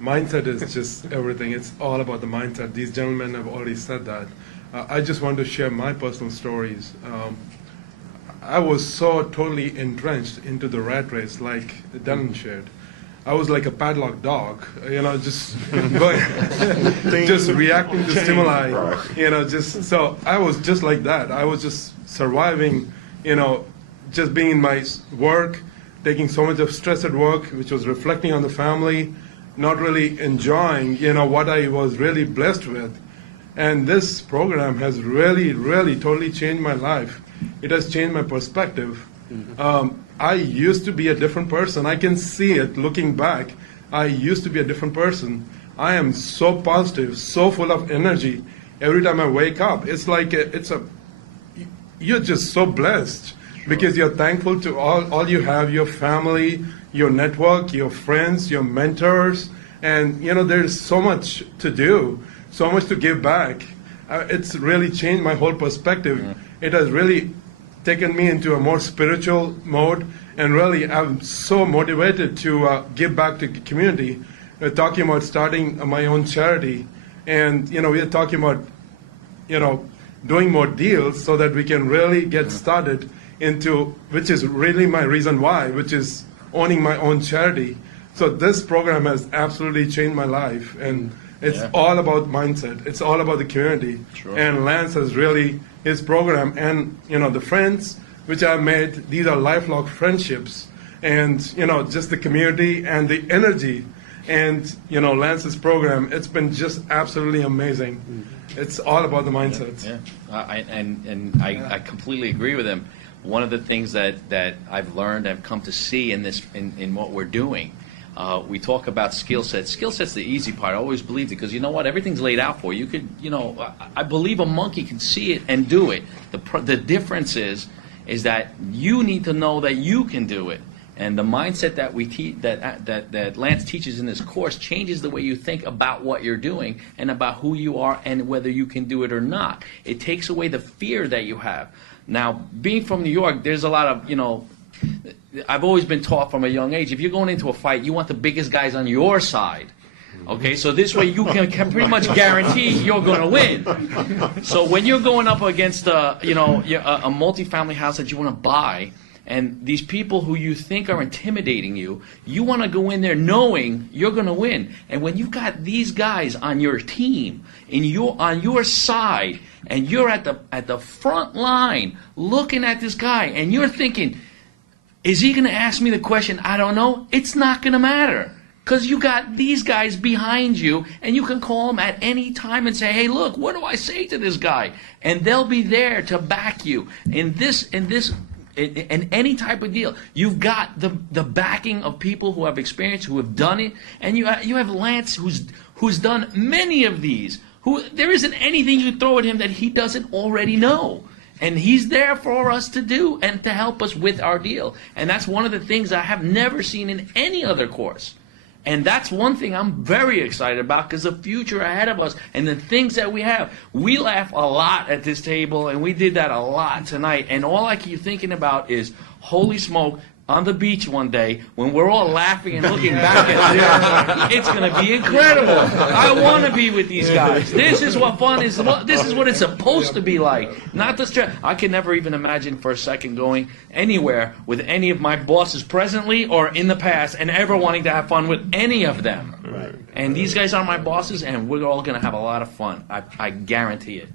mindset is just everything. It's all about the mindset. These gentlemen have already said that. I just want to share my personal stories. I was so totally entrenched into the rat race, like Dylan shared. I was like a padlock dog, just going, just reacting to stimuli, so I was just like that. I was just surviving, just being in my work, taking so much of stress at work, which was reflecting on the family, not really enjoying, what I was really blessed with. And this program has really, really totally changed my life. It has changed my perspective. I used to be a different person. I can see it looking back. I used to be a different person. I am so positive, so full of energy. Every time I wake up, it's like you're just so blessed because you're thankful to all you have, your family, your network, your friends, your mentors. And, there's so much to do, so much to give back. It's really changed my whole perspective. It has really taken me into a more spiritual mode, and really I'm so motivated to give back to the community. We're talking about starting my own charity, and we're talking about doing more deals so that we can really get started into, which is really my reason why, which is owning my own charity. So this program has absolutely changed my life, and it's all about mindset. It's all about the community. Sure. And Lance has really, his program and, the friends which I've made, these are lifelong friendships. And, just the community and the energy. And, Lance's program, it's been just absolutely amazing. It's all about the mindset. Yeah. I completely agree with him. One of the things that I've learned, I've come to see in what we're doing, we talk about skill sets. Skill set's the easy part. I always believed it because you know what? Everything's laid out for you. You could, I believe a monkey can see it and do it. The difference is that you need to know that you can do it. And the mindset that we that Lance teaches in this course changes the way you think about what you're doing and about who you are and whether you can do it or not. It takes away the fear that you have. Now, being from New York, there's a lot of, I've always been taught from a young age, if you're going into a fight, you want the biggest guys on your side. Okay, so this way you can pretty much guarantee you're going to win. So when you're going up against a multifamily house that you want to buy, and these people who you think are intimidating you, you want to go in there knowing you're going to win. And when you've got these guys on your team, on your side, and you're at the front line looking at this guy, and you're thinking, is he going to ask me the question I don't know? It's not going to matter. Because you got these guys behind you, and you can call them at any time and say, hey, look, what do I say to this guy? And they'll be there to back you. In any type of deal, you've got the backing of people who have experience, who have done it, and you have Lance who's done many of these. There isn't anything you throw at him that he doesn't already know. And he's there for us to do and to help us with our deal. And that's one of the things I have never seen in any other course. And that's one thing I'm very excited about because the future ahead of us and the things that we have. We laugh a lot at this table, and we did that a lot tonight. And all I keep thinking about is, holy smoke, on the beach one day, when we're all laughing and looking back at this, it's going to be incredible. I want to be with these guys. This is what fun is. This is what it's supposed to be like. Not the stress. I can never even imagine for a second going anywhere with any of my bosses presently or in the past and ever wanting to have fun with any of them. Right. And these guys are my bosses, and we're all going to have a lot of fun. I guarantee it.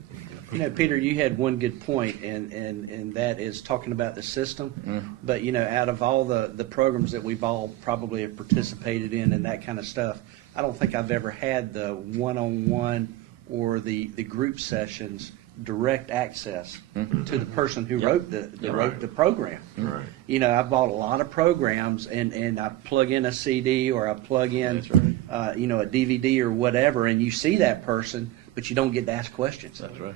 Peter, you had one good point, and that is talking about the system. But, out of all the programs that we've all probably have participated in and that kind of stuff, I don't think I've ever had the one-on-one or the group sessions direct access to the person who wrote the program. Right. I bought a lot of programs, and I plug in a CD or I plug in, a DVD or whatever, and you see that person, but you don't get to ask questions. That's right.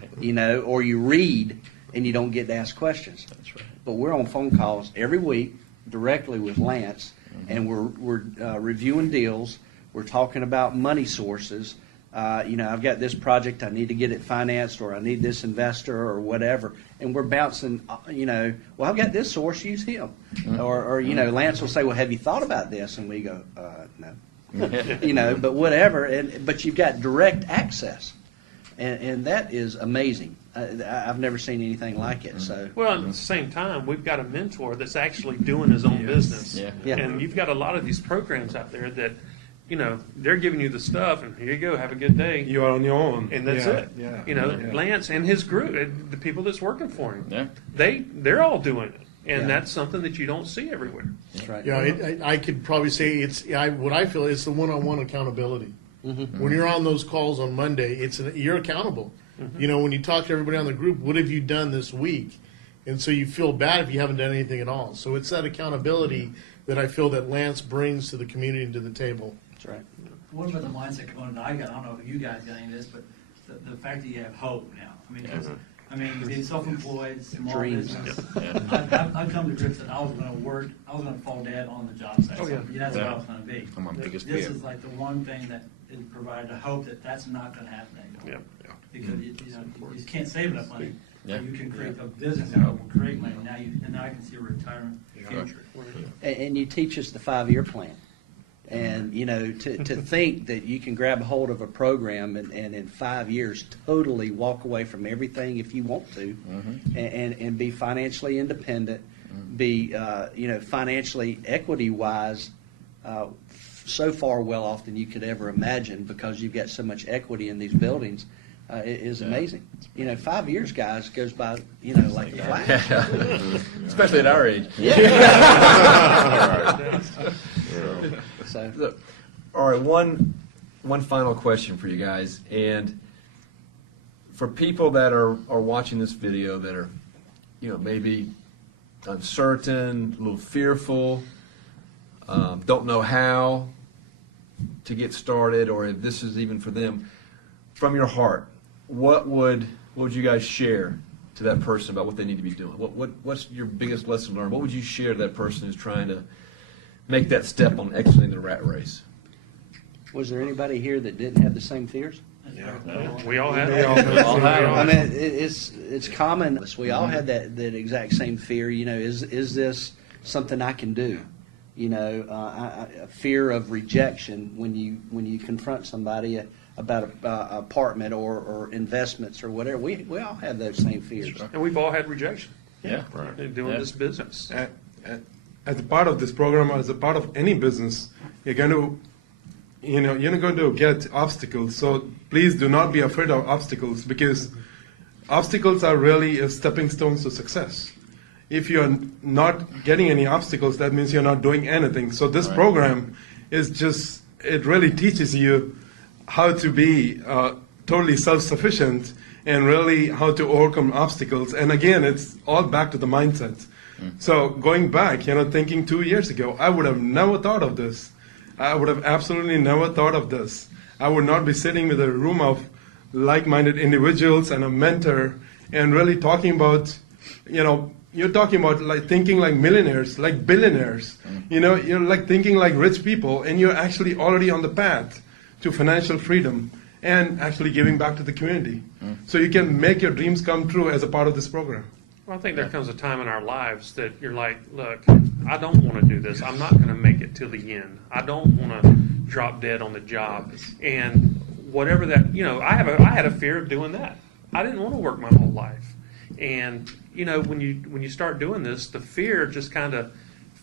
Or you read and you don't get to ask questions. That's right. But we're on phone calls every week directly with Lance, and we're reviewing deals. We're talking about money sources. I've got this project, I need to get it financed, or I need this investor or whatever. And we're bouncing, well, I've got this source, use him. Or Lance will say, well, have you thought about this? And we go, no. you know, but whatever. But you've got direct access, and that is amazing. I've never seen anything like it. So Well, at the same time, we've got a mentor that's actually doing his own business. Yeah. Yeah. And you've got a lot of these programs out there that, you know, they're giving you the stuff, and here you go, have a good day. You are on your own. And that's Yeah, it. Yeah. You know, Yeah. Lance and his group, the people that's working for him, Yeah. they're all doing it. And Yeah. that's something that you don't see everywhere. that's right. Yeah, I could probably say what I feel is the one-on-one accountability. When you're on those calls on Monday, you're accountable. You know, when you talk to everybody on the group, what have you done this week? And so you feel bad if you haven't done anything at all. So it's that accountability that I feel that Lance brings to the community and to the table. That's right. What about the mindset component I got? I don't know if you guys got any of this, but the fact that you have hope now. I mean, 'cause, I mean, being self-employed, small Dreams. business. Yeah. I've come to grips that I was going to work. I was going to fall dead on the job site. Oh, yeah. That's what Yeah. I was going to be. I'm my biggest This fear. is like the one thing that is provided a hope that that's not going to happen anymore. Yeah. Because you just can't save enough money. Yeah. So you can create a business that will create money. Now I can see a retirement future. And you teach us the 5-year plan. And, you know, to think that you can grab a hold of a program and in 5 years totally walk away from everything if you want to, and be financially independent, be, you know, financially equity-wise so far well off than you could ever imagine because you've got so much equity in these buildings. It is amazing. You know, 5 years, guys, goes by, you know, like a flash. Especially at our age. So, Look, all right, one final question for you guys, and for people that are watching this video that are, you know, maybe uncertain, a little fearful, don't know how to get started, or if this is even for them, from your heart, what would you guys share to that person about what they need to be doing? What's your biggest lesson learned? What would you share to that person who's trying to make that step on exiting the rat race? was there anybody here that didn't have the same fears? We all have. I mean, it's common. We all have that exact same fear. You know, is this something I can do? You know, a fear of rejection when you confront somebody about a apartment or investments or whatever. We all have those same fears. And we've all had rejection Yeah. in doing this business. As a part of this program, as a part of any business, you're going to get obstacles. So please do not be afraid of obstacles, because obstacles are really stepping stones to success. If you're not getting any obstacles, that means you're not doing anything. So this program is it really teaches you how to be totally self-sufficient and really how to overcome obstacles. And again, it's all back to the mindset. So going back, thinking 2 years ago, I would have never thought of this. I would have absolutely never thought of this. I would not be sitting with a room of like-minded individuals and a mentor and really talking about, you're talking about like thinking like millionaires, like billionaires. You're like thinking like rich people, and you're actually already on the path to financial freedom and actually giving back to the community. So you can make your dreams come true as a part of this program. Well, I think there comes a time in our lives that you're like, look, I don't want to do this. I'm not going to make it till the end. I don't want to drop dead on the job. And whatever that, I had a fear of doing that. I didn't want to work my whole life. And, when you start doing this, the fear just kind of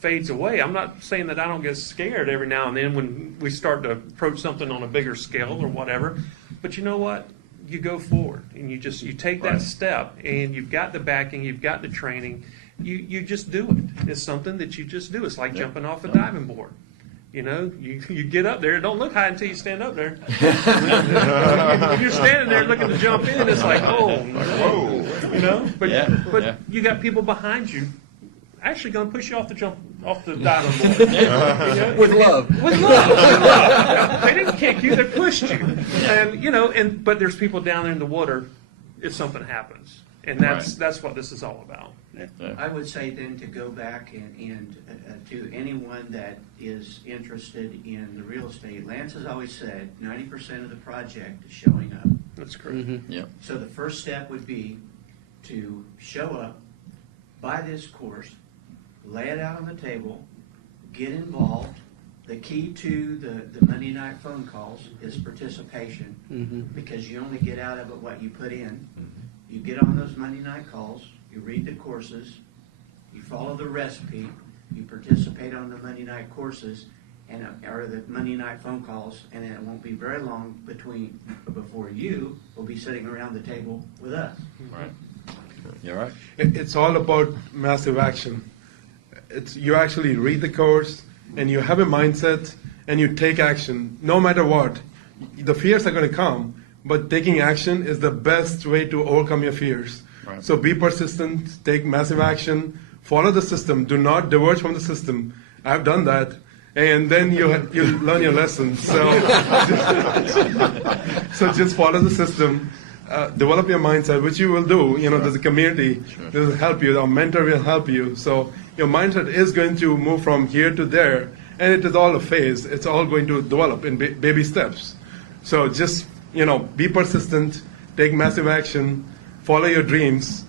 fades away. I'm not saying that I don't get scared every now and then when we start to approach something on a bigger scale or whatever. But you know what? You go forward and you take that step, and you've got the backing, you've got the training, you just do it. It's something that you just do. It's like jumping off a diving board. You get up there. It don't look high until you stand up there. If you're standing there looking to jump in, it's like, oh, no. But you got people behind you actually going to push you off the diving board. With love. With love. They didn't kick you, they pushed you. And but there's people down there in the water if something happens. And that's what this is all about. I would say then to go back and to anyone that is interested in the real estate, Lance has always said 90% of the project is showing up. That's correct. Yeah. So the first step would be to show up, buy this course, lay it out on the table, get involved. the key to the Monday night phone calls is participation, because you only get out of it what you put in. You get on those Monday night calls, you read the courses, you follow the recipe, you participate on the Monday night courses, and or the Monday night phone calls, and then it won't be very long before you will be sitting around the table with us. Right. You're right. It's all about massive action. You actually read the course, and you have a mindset, and you take action, no matter what. The fears are going to come, but taking action is the best way to overcome your fears. Right. So be persistent, take massive action, follow the system, do not diverge from the system. I've done that. And then you learn your lesson. So, so just follow the system, develop your mindset, which you will do. You know, there's a community that will help you. Our mentor will help you. So your mindset is going to move from here to there, and it is all a phase. It's all going to develop in baby steps. So just, you know, be persistent, take massive action, follow your dreams.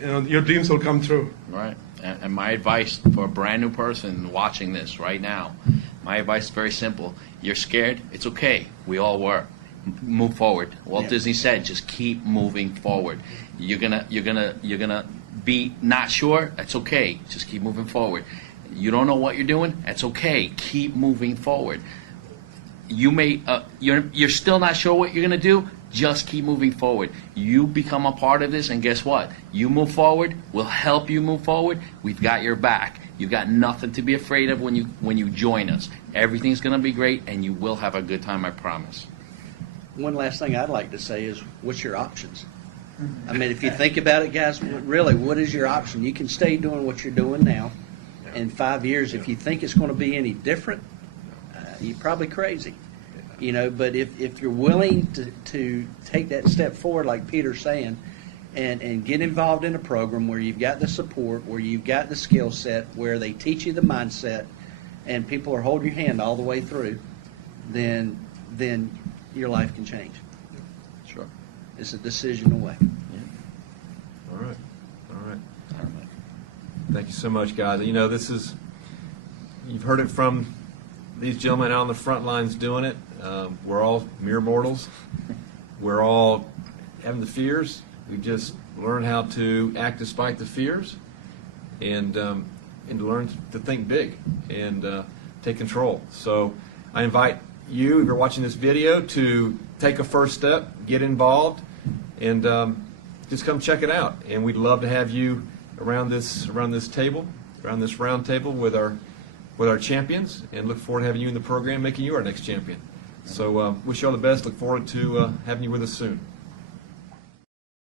You know, your dreams will come true. Right. And my advice for a brand new person watching this right now, my advice is very simple. You're scared? It's okay. We all were. Move forward. Walt Disney said, just keep moving forward. You're gonna be not sure? That's okay. Just keep moving forward. You don't know what you're doing? That's okay. Keep moving forward. You may you're still not sure what you're gonna do? Just keep moving forward. You become a part of this, and guess what? You move forward, we'll help you move forward. We've got your back. You've got nothing to be afraid of when you join us. Everything's going to be great, and you will have a good time, I promise. One last thing I'd like to say is, what's your options? I mean, if you think about it, guys, really, what is your option? You can stay doing what you're doing now. In 5 years, if you think it's going to be any different, you're probably crazy. You know, but if you're willing to take that step forward, like Peter's saying, and get involved in a program where you've got the support, where you've got the skill set, where they teach you the mindset, and people are holding your hand all the way through, then your life can change. Sure. It's a decision away. All right. Thank you so much, guys. You know, you've heard it from these gentlemen out on the front lines doing it. We're all mere mortals. We're all having the fears. We just learn how to act despite the fears, and to learn to think big and take control. So I invite you, if you're watching this video, to take a first step, get involved, and just come check it out. And we'd love to have you around this table, around this round table with our champions, and look forward to having you in the program, making you our next champion. So wish you all the best. Look forward to having you with us soon.